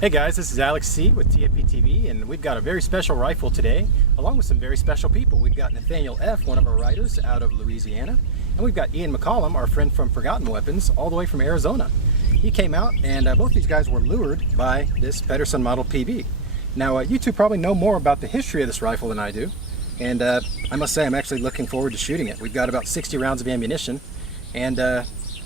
Hey guys, this is Alex C. with TFP TV, and we've got a very special rifle today, along with some very special people. We've got Nathanial F., one of our writers out of Louisiana, and we've got Ian McCollum, our friend from Forgotten Weapons, all the way from Arizona. He came out, and both these guys were lured by this Pedersen model PB. Now, you two probably know more about the history of this rifle than I do, and I must say I'm actually looking forward to shooting it. We've got about 60 rounds of ammunition, and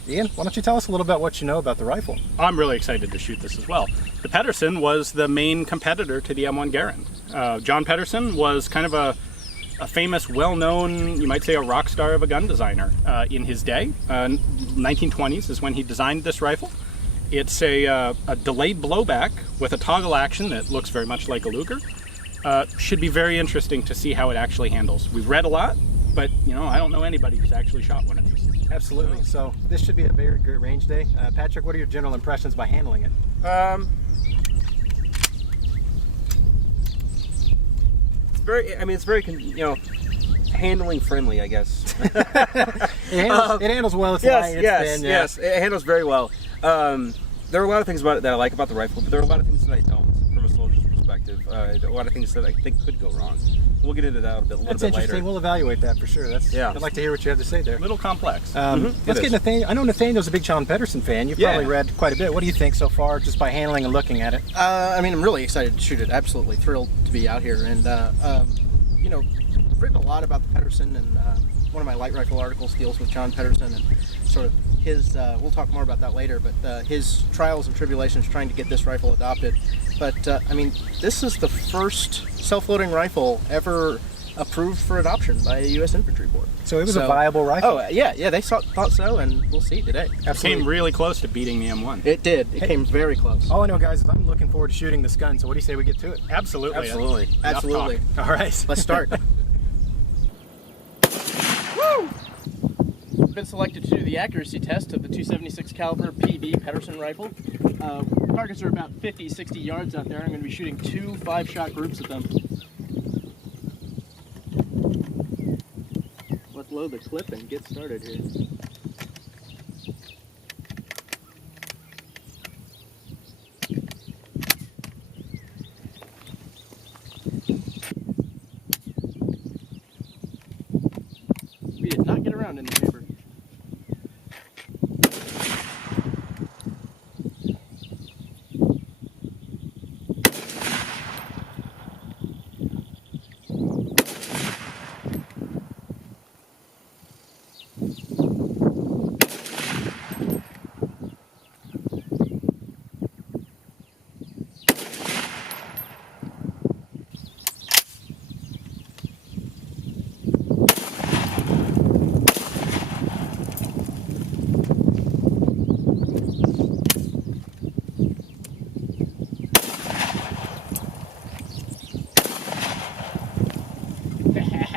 Ian, why don't you tell us a little about what you know about the rifle? I'm really excited to shoot this as well. The Pedersen was the main competitor to the M1 Garand. John Pedersen was kind of a famous, well-known, you might say a rock star of a gun designer in his day. 1920s is when he designed this rifle. It's a delayed blowback with a toggle action that looks very much like a Luger. Should be very interesting to see how it actually handles. We've read a lot, but you know, I don't know anybody who's actually shot one of these. Absolutely. So this should be a very great range day. Patrick, what are your general impressions by handling it? It's very, handling friendly, I guess. It handles well. It's light, it's thin, yes. It handles very well. There are a lot of things about it that I like about the rifle, but there are a lot of things that I don't from a soldier's perspective. A lot of things that I think could go wrong. We'll get into that a little bit later. That's interesting. We'll evaluate that for sure. I'd like to hear what you have to say there. A little complex. Let's get Nathaniel. I know Nathaniel's a big John Pedersen fan. You've probably read quite a bit. What do you think so far, just by handling and looking at it? I'm really excited to shoot it. Absolutely thrilled to be out here. And, I've written a lot about the Pedersen, and one of my light rifle articles deals with John Pedersen and sort of his, we'll talk more about that later, but his trials and tribulations trying to get this rifle adopted. But, this is the first self-loading rifle ever approved for adoption by a U.S. Infantry Board. So it was a viable rifle? Oh, yeah, they thought so, and we'll see today. Absolutely. It came really close to beating the M1. It did. It came very close. All I know, guys, is I'm looking forward to shooting this gun, so what do you say we get to it? Absolutely. Absolutely. All right. Let's start. Woo! Been selected to do the accuracy test of the 276 caliber PB Pedersen rifle. Targets are about 50-60 yards out there. I'm going to be shooting 2 5-shot groups at them. Let's load the clip and get started here. We did not get around in the paper.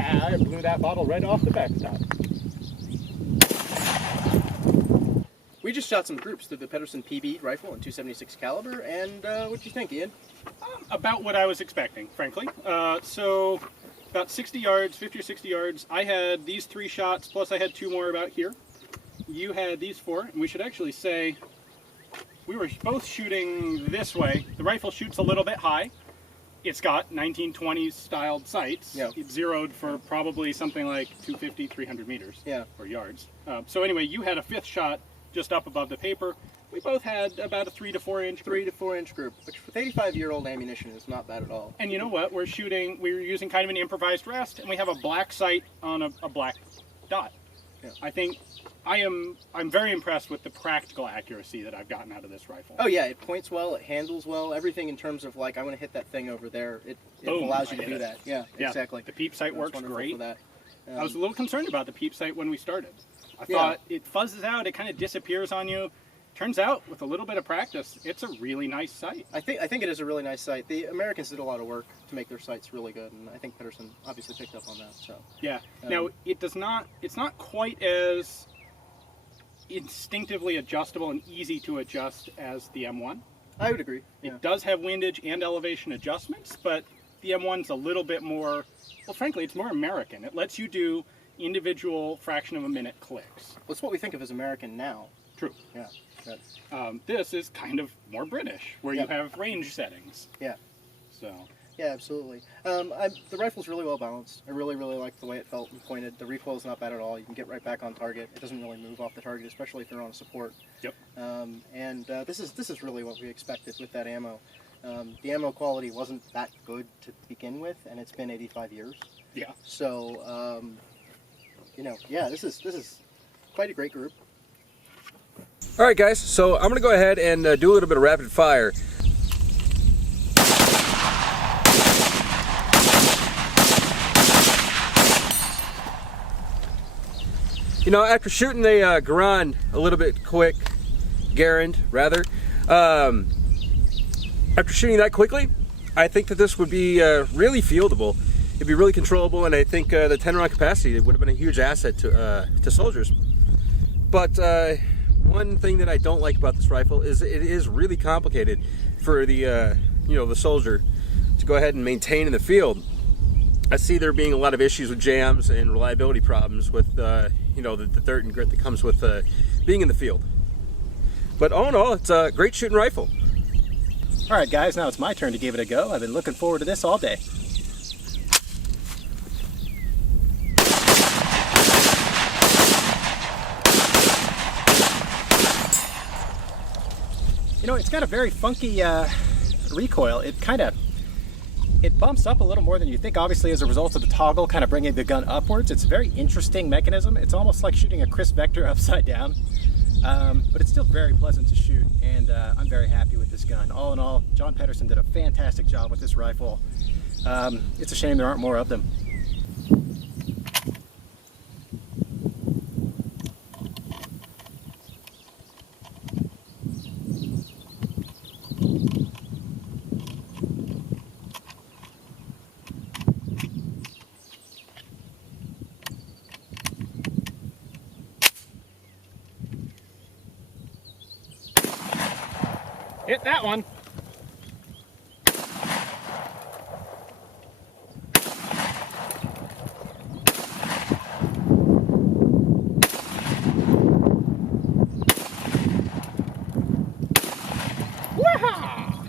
I blew that bottle right off the backstop. We just shot some groups through the Pedersen PB rifle and 276 caliber, and what do you think, Ian? About what I was expecting, frankly. So about 60 yards, 50 or 60 yards. I had these 3 shots, plus I had 2 more about here. You had these 4, and we should actually say we were both shooting this way. The rifle shoots a little bit high. It's got 1920s styled sights. Yeah. It's zeroed for probably something like 250, 300 meters or yards. So anyway, you had a 5th shot just up above the paper. We both had about a 3 to 4 inch group. 3 to 4 inch group, which for 85-year-old ammunition is not bad at all. And you know what? We're using kind of an improvised rest, and we have a black sight on a black dot. Yeah. I think I'm very impressed with the practical accuracy that I've gotten out of this rifle. Oh yeah, it points well, it handles well, everything in terms of like, I want to hit that thing over there, it allows you to do that. Yeah, exactly. The peep sight works great. For that. I was a little concerned about the peep sight when we started. I thought it fuzzes out, it kind of disappears on you. Turns out, with a little bit of practice, it's a really nice sight. I think it is a really nice sight. The Americans did a lot of work to make their sights really good, and I think Pedersen obviously picked up on that. So yeah. Now it's not quite as instinctively adjustable and easy to adjust as the M1. I would agree. Yeah. It does have windage and elevation adjustments, but the M1's a little bit more, well, frankly, it's more American. It lets you do individual fraction of a minute clicks. Well, it's what we think of as American now. True. Yeah. But, This is kind of more British, where Yep. you have range settings. yeah. So, Yeah, absolutely. The rifle's really well balanced. I really, really like the way it felt and pointed. The recoil's not bad at all. You can get right back on target. It doesn't really move off the target, especially if you're on a support. yep. This is really what we expected with that ammo. The ammo quality wasn't that good to begin with, and it's been 85 years. Yeah. So, yeah, this is quite a great group. All right, guys. So I'm gonna go ahead and do a little bit of rapid fire. You know, after shooting the Garand a little bit quick, Garand rather, after shooting that quickly, I think that this would be really fieldable. It'd be really controllable, and I think the 10-round capacity would have been a huge asset to soldiers. But one thing that I don't like about this rifle is it is really complicated for the the soldier to go ahead and maintain in the field. I see there being a lot of issues with jams and reliability problems with the dirt and grit that comes with being in the field. But all in all, it's a great shooting rifle. All right, guys, now it's my turn to give it a go. I've been looking forward to this all day. You know, it's got a very funky recoil. It bumps up a little more than you think, obviously as a result of the toggle kind of bringing the gun upwards. It's a very interesting mechanism. It's almost like shooting a crisp vector upside down, but it's still very pleasant to shoot, and I'm very happy with this gun. All in all, John Pedersen did a fantastic job with this rifle. It's a shame there aren't more of them. Hit that one. Wah-ha!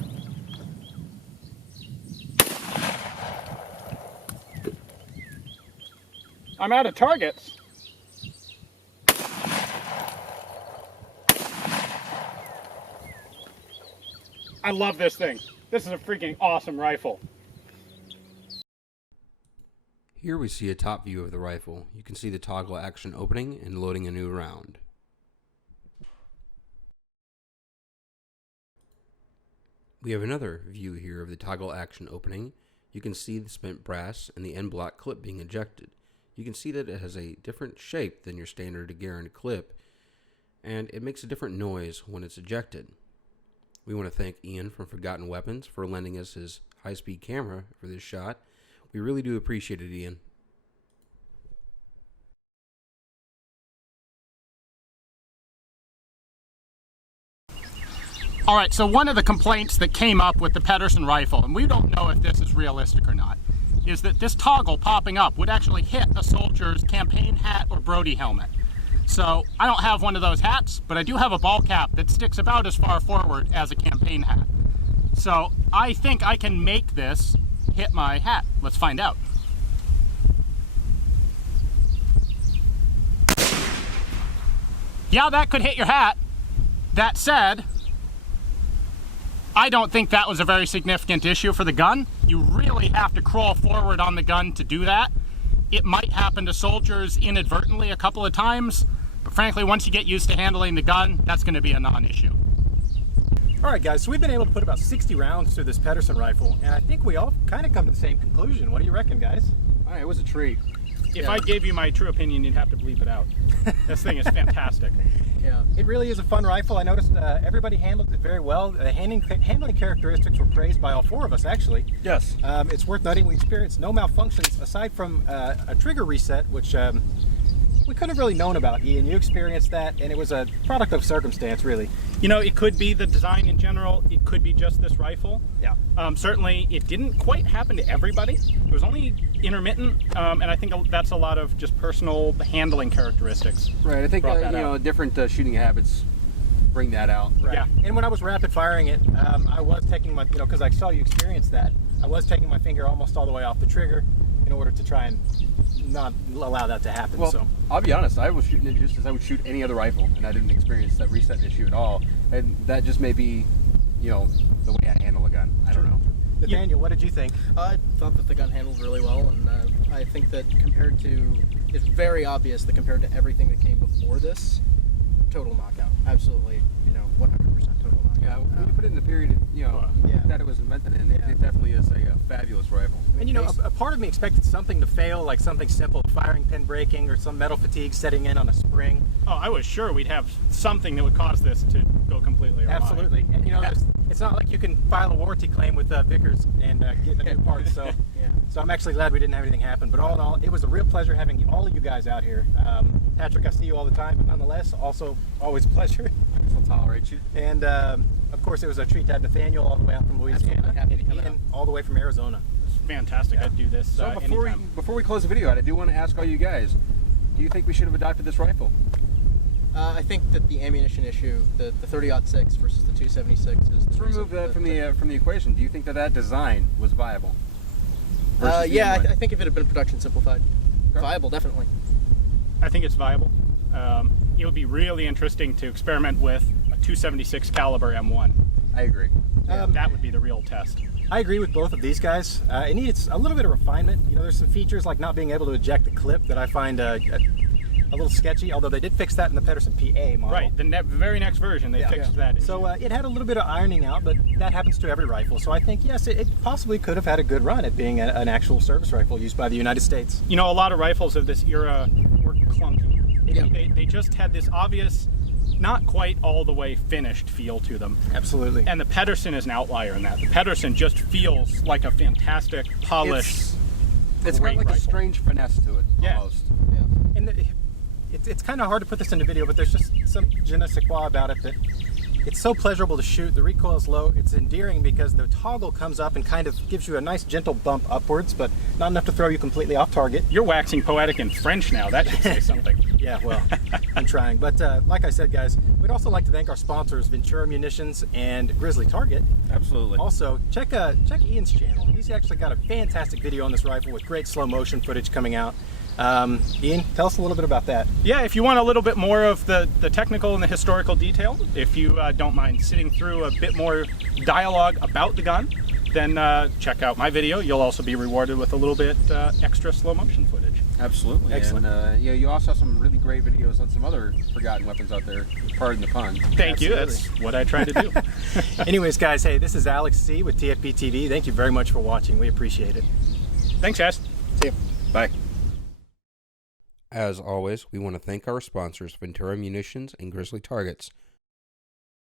I'm out of targets. I love this thing. This is a freaking awesome rifle. Here we see a top view of the rifle. You can see the toggle action opening and loading a new round. We have another view here of the toggle action opening. You can see the spent brass and the end block clip being ejected. You can see that it has a different shape than your standard Garand clip, and it makes a different noise when it's ejected. We want to thank Ian from Forgotten Weapons for lending us his high-speed camera for this shot. We really do appreciate it, Ian. All right, so one of the complaints that came up with the Pedersen rifle, and we don't know if this is realistic or not, is that this toggle popping up would actually hit a soldier's campaign hat or Brody helmet. So I don't have one of those hats, but I do have a ball cap that sticks about as far forward as a campaign hat. So I think I can make this hit my hat. Let's find out. Yeah, that could hit your hat. That said, I don't think that was a very significant issue for the gun. You really have to crawl forward on the gun to do that. It might happen to soldiers inadvertently a couple of times, but frankly, once you get used to handling the gun, that's going to be a non-issue. All right, guys, so we've been able to put about 60 rounds through this Pedersen rifle, and I think we all kind of come to the same conclusion. What do you reckon, guys? All right, it was a treat. If I gave you my true opinion, you'd have to bleep it out. This thing is fantastic. Yeah, it really is a fun rifle. I noticed everybody handled it very well. The handling characteristics were praised by all four of us, actually. Yes. It's worth noting we experienced no malfunctions aside from a trigger reset, which we couldn't have really known about. Ian, you experienced that, and it was a product of circumstance, really. You know, it could be the design in general. It could be just this rifle. Yeah. Certainly, it didn't quite happen to everybody. It was only intermittent, and I think that's a lot of just personal handling characteristics. Right. I think brought that out. different shooting habits bring that out. Right. Yeah. And when I was rapid firing it, I was taking my, because I saw you experience that, I was taking my finger almost all the way off the trigger in order to try and not allow that to happen. Well, So I'll be honest, I was shooting it just as I would shoot any other rifle, and I didn't experience that reset issue at all. And that just may be, the way I handle a gun. I don't know. Nathaniel, what did you think? I thought that the gun handled really well, and I think that it's very obvious that compared to everything that came before this, total knockout. Absolutely, 100% total knockout. Yeah, when you put it in the period, that it was invented in, it definitely is a fabulous rifle. And a part of me expected something to fail, like something simple, firing pin breaking or some metal fatigue setting in on a spring. Oh, I was sure we'd have something that would cause this to go completely awry. Absolutely. And it's not like you can file a warranty claim with Vickers and get a new part. So, so I'm actually glad we didn't have anything happen. But all in all, it was a real pleasure having all of you guys out here. Patrick, I see you all the time, but nonetheless, also always a pleasure. I'll tolerate you. And of course, it was a treat to have Nathaniel all the way out from Louisiana, Absolutely. Happy to and come Ian out. all the way from Arizona. It's fantastic. I'd do this So anytime. before we close the video out, I do want to ask all you guys, do you think we should have adopted this rifle? I think that the ammunition issue, the 30-06 versus the 276 is. Let's remove that from the equation. Do you think that design was viable? versus the Yeah, M1? I think if it had been production simplified, viable, definitely. I think it's viable. It would be really interesting to experiment with a 276 caliber M1. I agree. That would be the real test. I agree with both of these guys. It needs a little bit of refinement. There's some features like not being able to eject the clip that I find a little sketchy, although they did fix that in the Pedersen PA model. Right, the very next version they fixed that. So it had a little bit of ironing out, but that happens to every rifle. So I think, yes, it possibly could have had a good run at being an actual service rifle used by the United States. A lot of rifles of this era were clunky. They just had this obvious, not quite all the way finished feel to them. Absolutely. And the Pedersen is an outlier in that. The Pedersen just feels like a fantastic, polished, It's got great like a rifle. strange finesse to it, Yeah. almost. And it's kind of hard to put this into video, but there's just some je ne sais quoi about it that it's so pleasurable to shoot. The recoil's low. It's endearing because the toggle comes up and kind of gives you a nice gentle bump upwards, but not enough to throw you completely off target. You're waxing poetic in French now. That should say something. Yeah, well, I'm trying. But like I said, guys, we'd also like to thank our sponsors, Ventura Munitions and Grizzly Target. Absolutely. Also, check Ian's channel. He's actually got a fantastic video on this rifle with great slow motion footage coming out. Ian, tell us a little bit about that. Yeah, if you want a little bit more of the technical and the historical detail, if you don't mind sitting through a bit more dialogue about the gun, then check out my video. You'll also be rewarded with a little bit extra slow motion footage. Absolutely. Excellent. And you also have some really great videos on some other forgotten weapons out there. Pardon the pun. Thank you. That's what I try to do. Anyways, guys, hey, this is Alex C. with TFP TV. Thank you very much for watching. We appreciate it. Thanks, guys. See you. Bye. As always, we want to thank our sponsors, Ventura Munitions and Grizzly Targets,